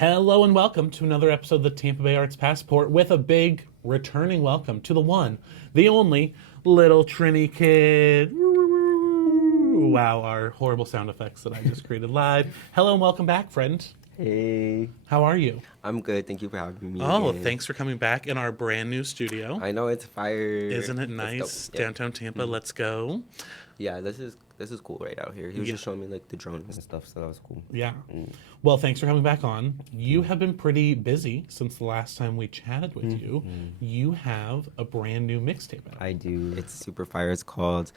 Hello and welcome to another episode of the Tampa Bay Arts Passport with a big returning welcome to the one, the only Lil Trini Kid. Wow, our horrible sound effects that I just created live. Hello and welcome back, friend. Hey, How are you? I'm good. Thank you for having me Oh, again. thanks for coming back in our brand new studio. I know it's fire. Isn't it Let's go. nice? Yeah. Downtown Tampa, let's go. Yeah, this is cool right out here. He was Yeah. just showing me like the drones and stuff, so that was cool. Yeah. Well, thanks for coming back on. You have been pretty busy since the last time we chatted with you. You have a brand new mixtape out. I do. It's super fire. It's called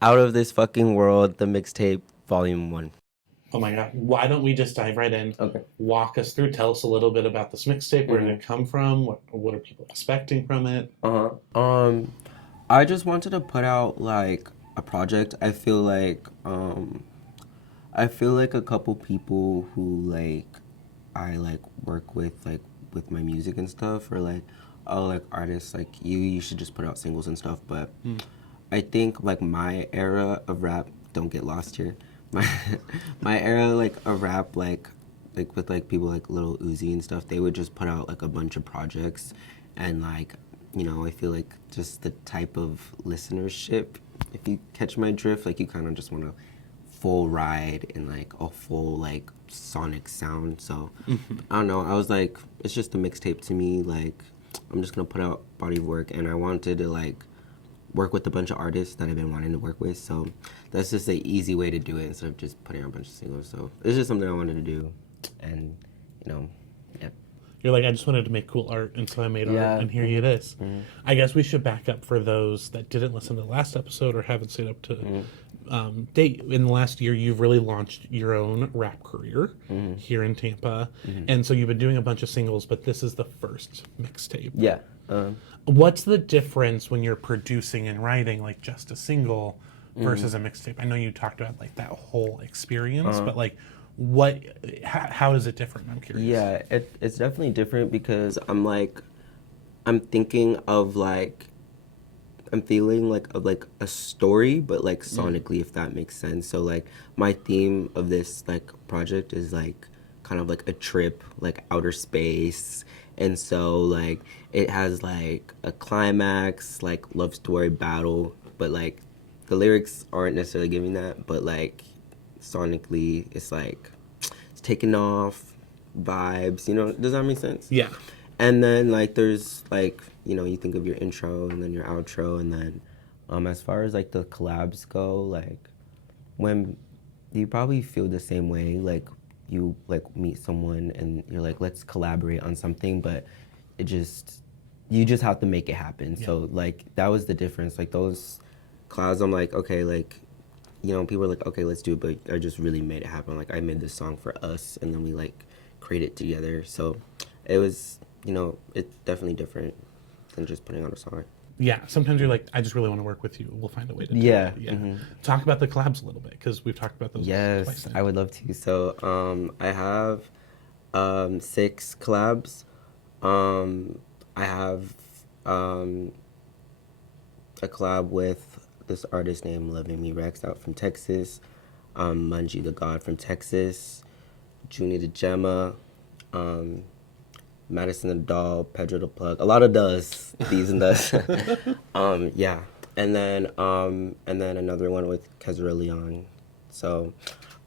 Out of This Fucking World, the Mixtape Volume 1. Oh my God. Why don't we just dive right in? Okay. Walk us through. Tell us a little bit about this mixtape. Where did it come from? What are people expecting from it? I just wanted to put out like a project. I feel like a couple people who like I like work with with my music and stuff, or like artists like you should just put out singles and stuff. But I think like my era of rap, don't get lost here. My era like of rap, like with like people like Lil Uzi and stuff, they would just put out like a bunch of projects, and like, I feel like just the type of listenership, if you catch my drift, like you kind of just want to full ride in like a full like sonic sound. So I don't know. I was like, it's just a mixtape to me. Like, I'm just gonna put out body of work, and I wanted to like work with a bunch of artists that I've been wanting to work with. So that's just an easy way to do it instead of just putting out a bunch of singles. So it's just something I wanted to do, and yeah. You're like, I just wanted to make cool art, and so I made Yeah. art, and here it is. I guess we should back up for those that didn't listen to the last episode or haven't stayed up to date. In the last year, you've really launched your own rap career here in Tampa, and so you've been doing a bunch of singles, but this is the first mixtape. Yeah. What's the difference when you're producing and writing like just a single versus a mixtape? I know you talked about like that whole experience, but like how is it different? I'm curious. Yeah, it's definitely different because I'm thinking of like, I'm feeling like of like a story, but like sonically, if that makes sense. So like my theme of this like project is like kind of like a trip, like outer space. And so like it has like a climax, like love story battle, but like the lyrics aren't necessarily giving that, but like sonically it's like it's taking off vibes, does that make sense? Yeah. And then like there's like, you think of your intro and then your outro, and then as far as like the collabs go, like when you probably feel the same way, like you like meet someone and you're like, let's collaborate on something, but you just have to make it happen. Yeah. So like that was the difference. Like those clouds, I'm like, okay, like, people are like, okay, let's do it, but I just really made it happen. Like I made this song for us, and then we like created it together. So it was, it's definitely different than just putting on a song. Yeah, sometimes you're like, I just really want to work with you. We'll find a way to do Yeah. it. Yeah. Talk about the collabs a little bit, because we've talked about those Yes, twice now. I would love to. So I have 6 collabs. I have a collab with this artist named Loving Me Rex out from Texas, Mungie the God from Texas, Junie the Gemma, Madison the Doll, Pedro the Plug, a lot of does, these and does. Yeah, and then another one with Kezra Leon. So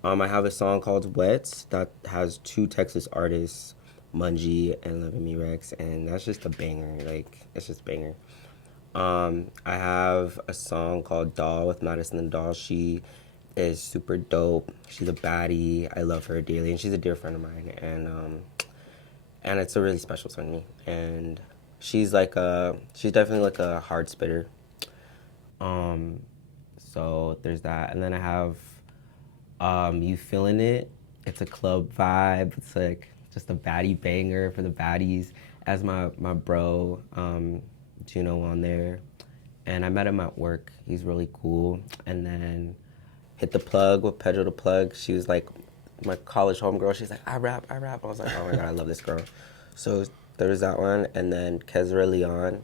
I have a song called Wet that has 2 Texas artists, Mungie and Loving Me Rex, and that's just a banger. Like, it's just banger. I have a song called Doll with Madison the Doll. She is super dope. She's a baddie. I love her dearly, and she's a dear friend of mine. And it's a really special song to me. And she's definitely like a hard spitter. So there's that. And then I have You Feeling It. It's a club vibe. It's like just a baddie banger for the baddies. As my bro, Juno, on there. And I met him at work. He's really cool. And then Hit the Plug with Pedro the Plug. She was like my college homegirl. She's like, I rap. I was like, oh my God, I love this girl. So there was that one. And then Kezra Leon.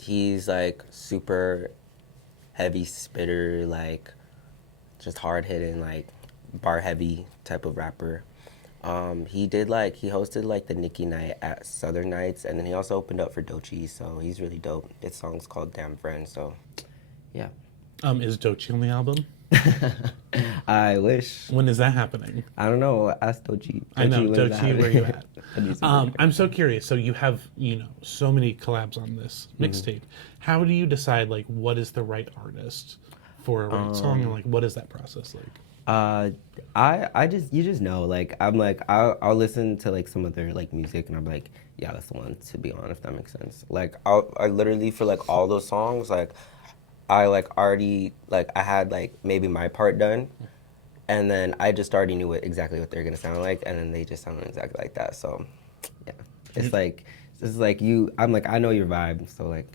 He's like super heavy spitter, like just hard hitting, like bar heavy type of rapper. He hosted like the Nicki night at Southern Nights, and then he also opened up for Doechii, so he's really dope. His song's called Damn Friend, so yeah. Is Doechii on the album? I wish. When is that happening? I don't know. Ask Doechii. I know, when is that Doechii, where you happening? at? I need some I'm so curious. So you have, so many collabs on this Mm-hmm. mixtape. How do you decide, like, what is the right artist for a right song, and, like, what is that process like? You just know, like, I'll listen to like some other like music, and I'm like, yeah, that's the one to be on, if that makes sense. Like, I literally, for like all those songs, like, I like already, like, I had like maybe my part done, and then I just already knew exactly what they're gonna sound like, and then they just sounded exactly like that. So, yeah, it's like I'm like, I know your vibe, so like,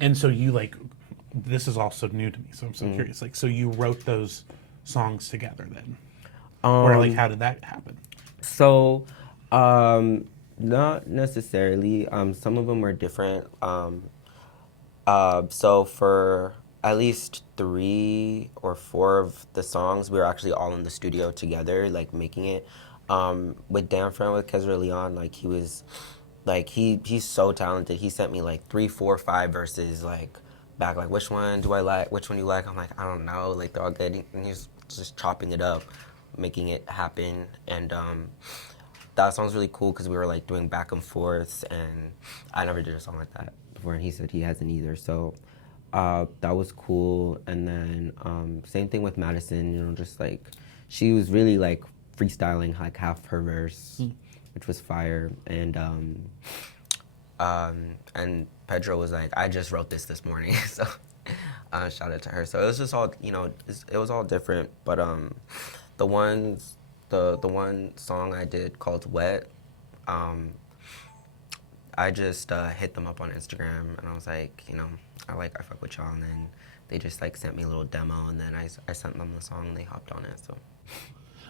And so you, like, this is also new to me, so I'm so curious. Like, so you wrote those songs together then? Or, like, how did that happen? So, not necessarily. Some of them were different. So for at least 3 or 4 of the songs, we were actually all in the studio together, like making it. With Dan Friend, with Kezra Leon, like he was, like he's so talented. He sent me like 3, 4, 5 verses, like back, like which one do I like, which one you like. I'm like, I don't know, like they're all good. And he's just chopping it up, making it happen, and that song's really cool because we were like doing back and forths, and I never did a song like that before, and he said he hasn't either. So that was cool. And then same thing with Madison, just like she was really like freestyling like half her verse, which was fire. And Pedro was like, I just wrote this morning, so shout out to her. So it was just all, it was all different, but the one song I did called Wet, I just hit them up on Instagram, and I was like, I fuck with y'all, and then they just like sent me a little demo, and then I sent them the song, and they hopped on it. So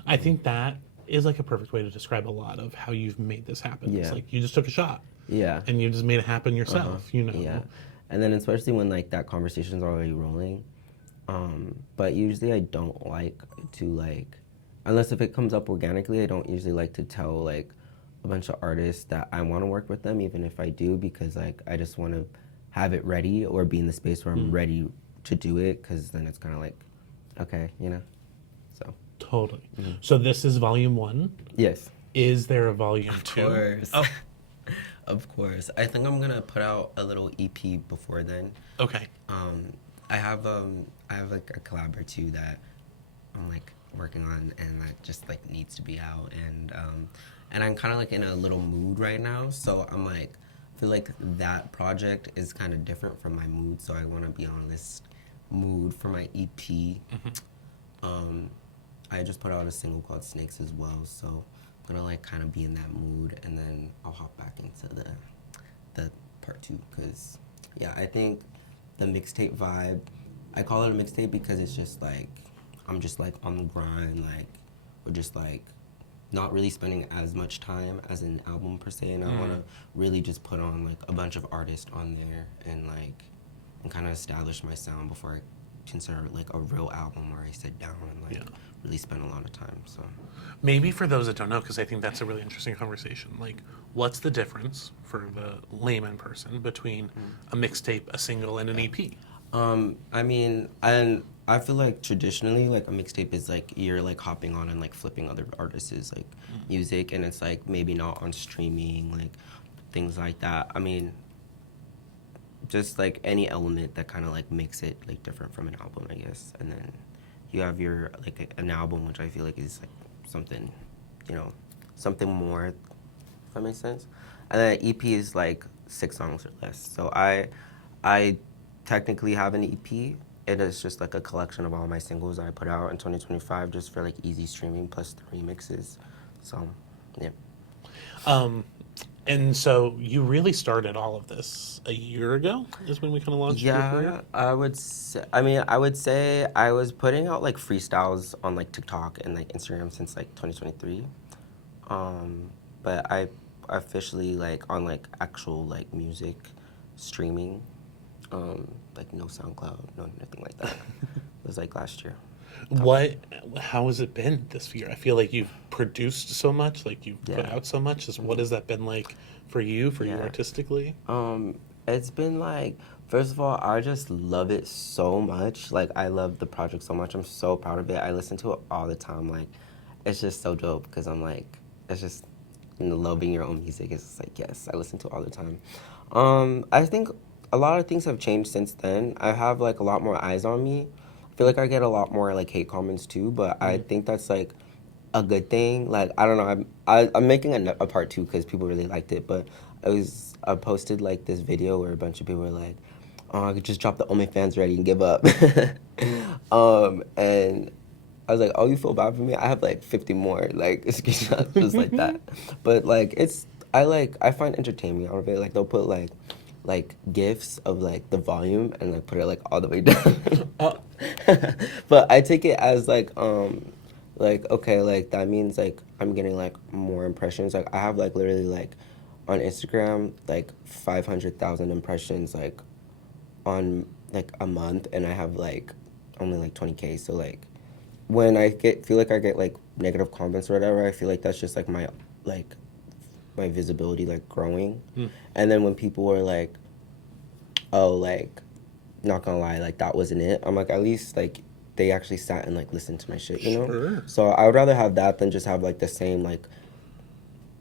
I think that is, like, a perfect way to describe a lot of how you've made this happen. It's Yeah. like you just took a shot. yeah, And you just made it happen yourself, yeah, and then especially when like that conversation's already rolling. But usually I don't like to like, unless if it comes up organically, I don't usually like to tell like a bunch of artists that I want to work with them, even if I do, because like I just want to have it ready or be in the space where I'm ready to do it, because then it's kind of like, okay, so. Totally. So this is volume 1. Yes. Is there a volume 2? Of course. Oh, Of course. I think I'm gonna put out a little EP before then. okay. I have like a collab or two that I'm like working on, and that just like needs to be out, and I'm kind of like in a little mood right now, so I'm like, I feel like that project is kind of different from my mood, so I want to be on this mood for my EP. I just put out a single called Snakes as well, so I'm gonna like kind of be in that mood, and then I'll hop back into the part 2, because yeah, I think the mixtape vibe, I call it a mixtape because it's just like I'm just like on the grind, like we're just like not really spending as much time as an album per se, and I want to really just put on like a bunch of artists on there, and kind of establish my sound before I consider it like a real album where I sit down and like really spend a lot of time. So Maybe for those that don't know, because I think that's a really interesting conversation, like, what's the difference for the layman person between a mixtape, a single, and an EP? I mean, and I feel like traditionally, like a mixtape is like you're like hopping on and like flipping other artists' like music, and it's like maybe not on streaming, like things like that. I mean, just like any element that kind of like makes it like different from an album, I guess. And then you have your like an album, which I feel like is like something, something more, if that makes sense. And then EP is like 6 songs or less. So I technically have an EP. It is just like a collection of all my singles that I put out in 2025, just for like easy streaming plus the remixes. So, yeah. And so you really started all of this a year ago, is when we kind of launched your career? Yeah, I would say I was putting out like freestyles on like TikTok and like Instagram since like 2023. But I officially like on like actual like music streaming, like no SoundCloud, no nothing like that. It was like last year. How has it been this year? I feel like you've produced so much, like you've put Yeah. out so much. What has that been like for you Yeah. artistically? It's been like, first of all, I just love it so much. Like, I love the project so much. I'm so proud of it. I listen to it all the time. Like, it's just so dope because I'm like, it's just, loving your own music is just like, yes, I listen to it all the time. I think a lot of things have changed since then. I have like a lot more eyes on me. I feel like I get a lot more like hate comments too, but I think that's like a good thing. Like, I don't know, I'm making a part two because people really liked it, but I posted like this video where a bunch of people were like, oh, I could just drop the OnlyFans already and give up. And I was like, oh, you feel bad for me? I have like 50 more like screenshots just like that. But like I find entertainment out of it. Like they'll put like gifs of like the volume and like put it like all the way down. But I take it as like okay, like that means like I'm getting like more impressions. Like I have like literally like on Instagram like 500,000 impressions like on like a month, and I have like only like 20K. So like when feel like I get like negative comments or whatever, I feel like that's just like like my visibility like growing. And then when people are like, oh, like, not gonna lie, like that wasn't it, I'm like, at least like they actually sat and like listened to my shit, you know? Sure. So I would rather have that than just have like the same like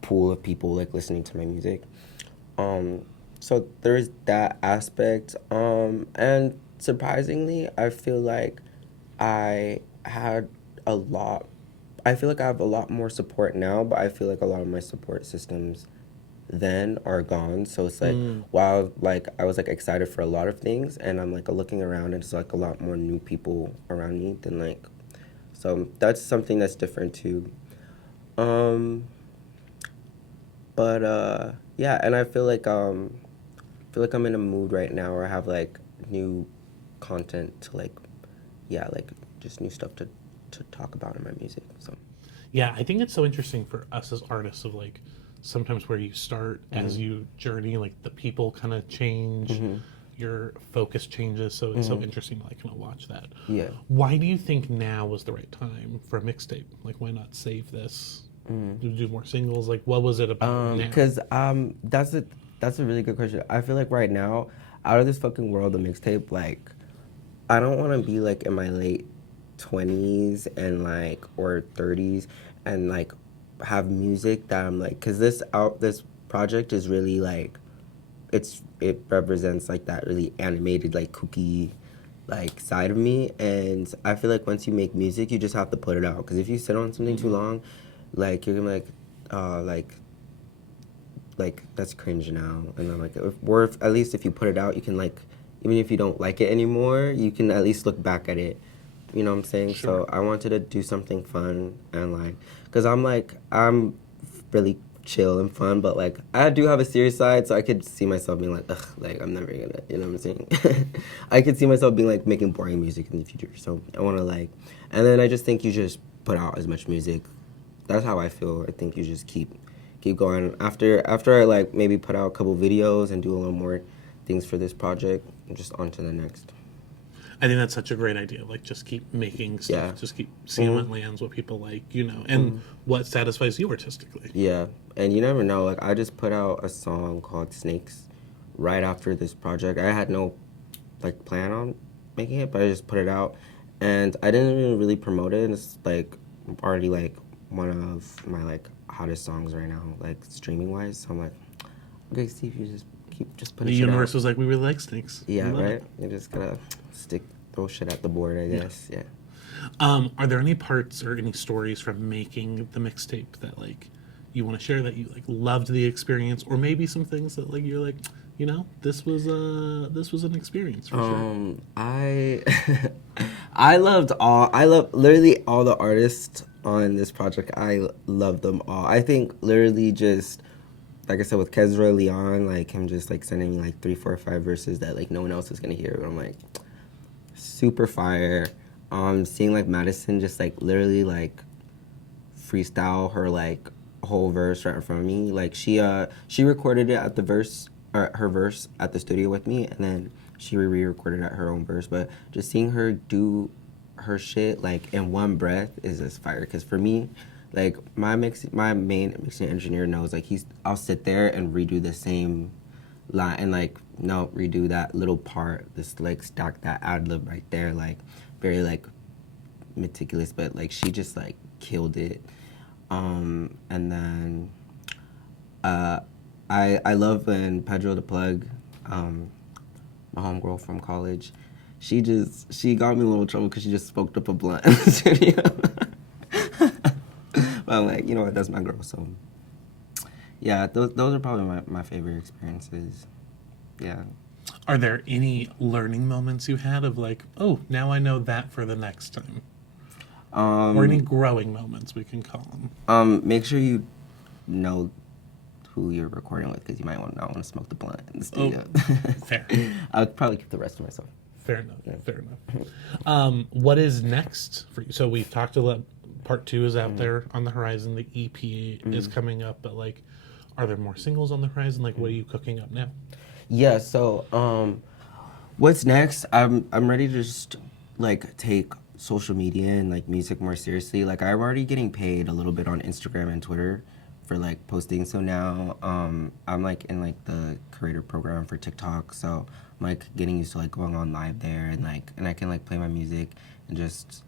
pool of people like listening to my music. So there's that aspect. And surprisingly, I feel like I had a lot. I feel like I have a lot more support now, but I feel like a lot of my support systems then are gone. So it's like, while like I was like excited for a lot of things, and I'm like looking around and it's like a lot more new people around me than like, so that's something that's different too. Um, but yeah, and I feel like I'm in a mood right now where I have like new content to like, yeah, like just new stuff to talk about in my music. So Yeah, I think it's so interesting for us as artists of like sometimes where you start as you journey, like the people kind of change, your focus changes. So it's so interesting to like kind of watch that. yeah. Why do you think now was the right time for a mixtape? Like, why not save this? Do more singles? Like, what was it about now? Cause that's a really good question. I feel like right now, out of this fucking world of mixtape, like I don't want to be like in my late 20s and like or 30s and like have music that I'm like, cause this project is really like it represents like that really animated like kooky like side of me, and I feel like once you make music you just have to put it out, because if you sit on something too long, like you're gonna be like like that's cringe now, and I'm like, if at least if you put it out you can like, even if you don't like it anymore you can at least look back at it, you know what I'm saying? Sure. So I wanted to do something fun and like, because I'm really chill and fun, but like I do have a serious side, so I could see myself being like, ugh, like I'm never gonna, you know what I'm saying? I could see myself being like making boring music in the future, so I want to like, and then I just think you just put out as much music. That's how I feel. I think you just keep going. After I like maybe put out a couple videos and do a little more things for this project, I'm just on to the next. I think that's such a great idea. Like, just keep making stuff. Yeah. Just keep seeing what lands, what people like, and what satisfies you artistically. Yeah, and you never know. Like, I just put out a song called Snakes right after this project. I had no, like, plan on making it, but I just put it out. And I didn't even really promote it. And it's, like, already, like, one of my, like, hottest songs right now, like, streaming-wise. So I'm like, okay, Steve, you just keep just putting The shit universe out. was like, we really like snakes. Yeah, We love right? it. You just gotta throw shit at the board, I guess. Yeah. Are there any parts or any stories from making the mixtape that like you want to share, that you like loved the experience, or maybe some things that like you're like, this was an experience for sure. I I love literally all the artists on this project. I love them all. I think literally just like I said with Kezra Leon, like him just like sending me like 3, 4, 5 verses that like no one else is gonna hear. But I'm like super fire. Seeing like Madison just like literally like freestyle her like whole verse right in front of me. Like she recorded it at the verse, or her verse at the studio with me, and then she re-recorded at her own verse. But just seeing her do her shit like in one breath is just fire. Because for me, like my main mixing engineer knows like I'll sit there and redo the same line and like no redo that little part, just like stack that ad lib right there, like very like meticulous, but like she just like killed it. And then I love when Pedro the Plug, my homegirl from college, she got me in a little trouble because she just smoked up a blunt in the studio. But I'm like, you know what, that's my girl, so yeah, those are probably my favorite experiences. Yeah. Are there any learning moments you had of like, oh, now I know that for the next time? Or any growing moments, we can call them. Make sure you know who you're recording with, because you might not want to smoke the blunt in the studio. Oh, fair. I'll probably keep the rest to myself. Fair enough. Yeah. Fair enough. What is next for you? So we've talked a lot. Part 2 is out there on the horizon. The EP is coming up, but like, are there more singles on the horizon? Like, what are you cooking up now? Yeah. So, what's next? I'm ready to just like take social media and like music more seriously. Like, I'm already getting paid a little bit on Instagram and Twitter for like posting. So now, I'm like in like the creator program for TikTok. So I'm like getting used to like going on live there and I can like play my music and just,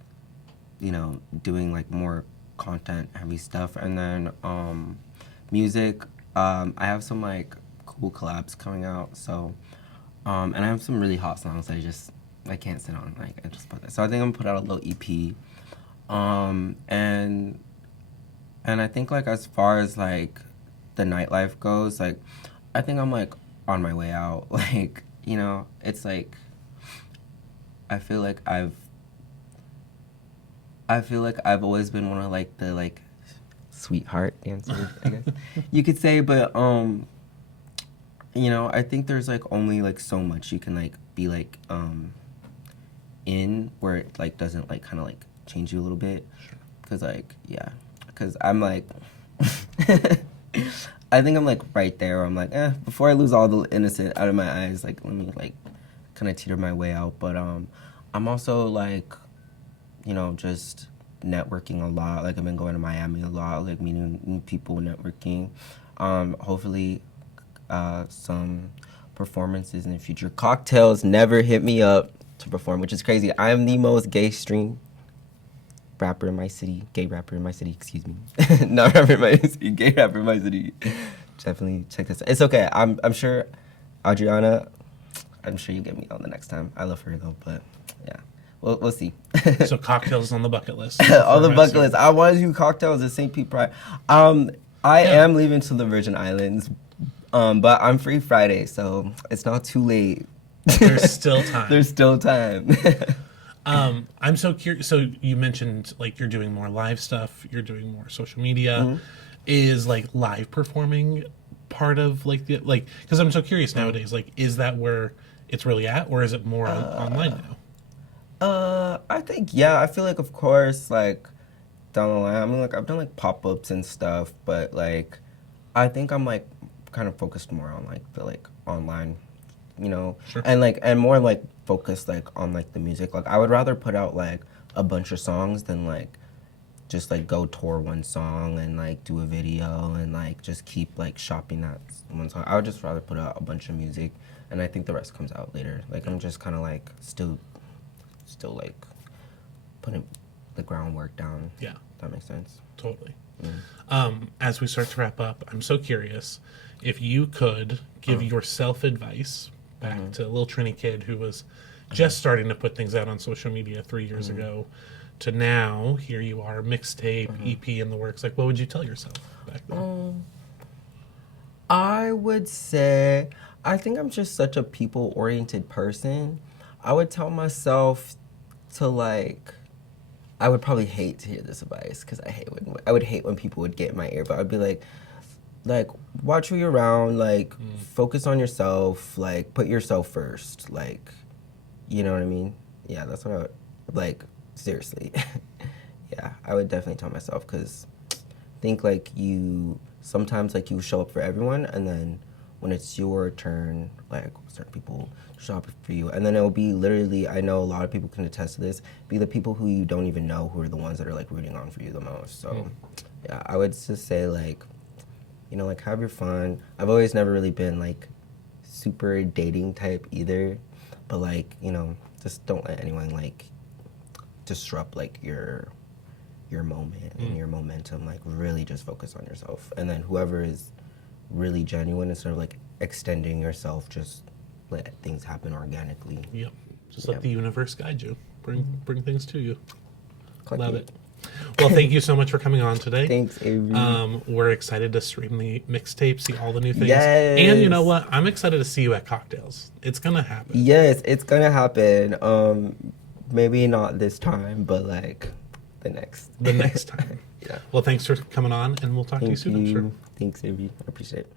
you know, doing like more content heavy stuff. And then music, I have some like cool collabs coming out. So and I have some really hot songs I can't sit on, like I just put that. So I think I'm gonna put out a little EP. And I think like as far as like the nightlife goes, like I think I'm like on my way out. Like, you know, it's like I feel like I've always been one of like the like sweetheart dancers, I guess you could say, but you know, I think there's like only like so much you can like be like in where it like doesn't like kind of like change you a little bit. Sure. Cause like cause I'm like I think I'm like right there where I'm like before I lose all the innocent out of my eyes, like let me like kind of teeter my way out. But I'm also like, you know, just networking a lot. Like I've been going to Miami a lot, like meeting new people, networking. Hopefully some performances in the future. Cocktails never hit me up to perform, which is crazy. I am the most gay stream rapper in my city. Gay rapper in my city, excuse me. Not rapper in my city, gay rapper in my city. Definitely check this out. It's okay. I'm sure Adriana, I'm sure you get me on the next time. I love her though, but yeah. We'll see. So cocktails on the bucket list. On the bucket list. I want to do cocktails at St. Pete Pride. I am leaving to the Virgin Islands, but I'm free Friday, so it's not too late. There's still time. There's still time. I'm so curious. So you mentioned like you're doing more live stuff. You're doing more social media. Mm-hmm. Is like live performing part of like the like? Because I'm so curious nowadays. Like, is that where it's really at, or is it more online now? I think, yeah, I feel like, of course, like, down the line, I mean, like, I've done, like, pop-ups and stuff, but, like, I think I'm, like, kind of focused more on, like, the, like, online, you know? Sure. And, like, and more, like, focused, like, on, like, the music. Like, I would rather put out, like, a bunch of songs than, like, just, like, go tour one song and, like, do a video and, like, just keep, like, shopping that one song. I would just rather put out a bunch of music, and I think the rest comes out later. Like, I'm just kind of, like, still like putting the groundwork down. Yeah, that makes sense. Totally. As we start to wrap up, I'm so curious if you could give yourself advice back to Lil Trini Kid, who was just starting to put things out on social media 3 years ago, to now here you are, mixtape, EP in the works. Like, what would you tell yourself back then? I would say I think I'm just such a people-oriented person. I would tell myself to, like, I would probably hate to hear this advice because I would hate when people would get in my ear, but I'd be like, watch who you're around, like, focus on yourself, like, put yourself first, like, you know what I mean? Yeah, that's what I would, like, seriously. Yeah, I would definitely tell myself because I think, like, sometimes, like, you show up for everyone, and then when it's your turn, like certain people shop for you, and then it'll be literally, I know a lot of people can attest to this, be the people who you don't even know who are the ones that are like rooting on for you the most. So yeah, I would just say like, you know, like have your fun. I've always never really been like super dating type either, but like, you know, just don't let anyone like disrupt like your moment and your momentum. Like really just focus on yourself, and then whoever is really genuine, instead of like extending yourself, just let things happen organically. Yep. Just let the universe guide you. Bring things to you. Love it. Well, thank you so much for coming on today. Thanks, Avery. We're excited to stream the mixtape, see all the new things. Yes. And you know what? I'm excited to see you at cocktails. It's gonna happen. Yes, it's gonna happen. Maybe not this time, but like the next time. Yeah. Well, thanks for coming on, and we'll talk to you soon, I'm sure. Thanks, Avery. I appreciate it.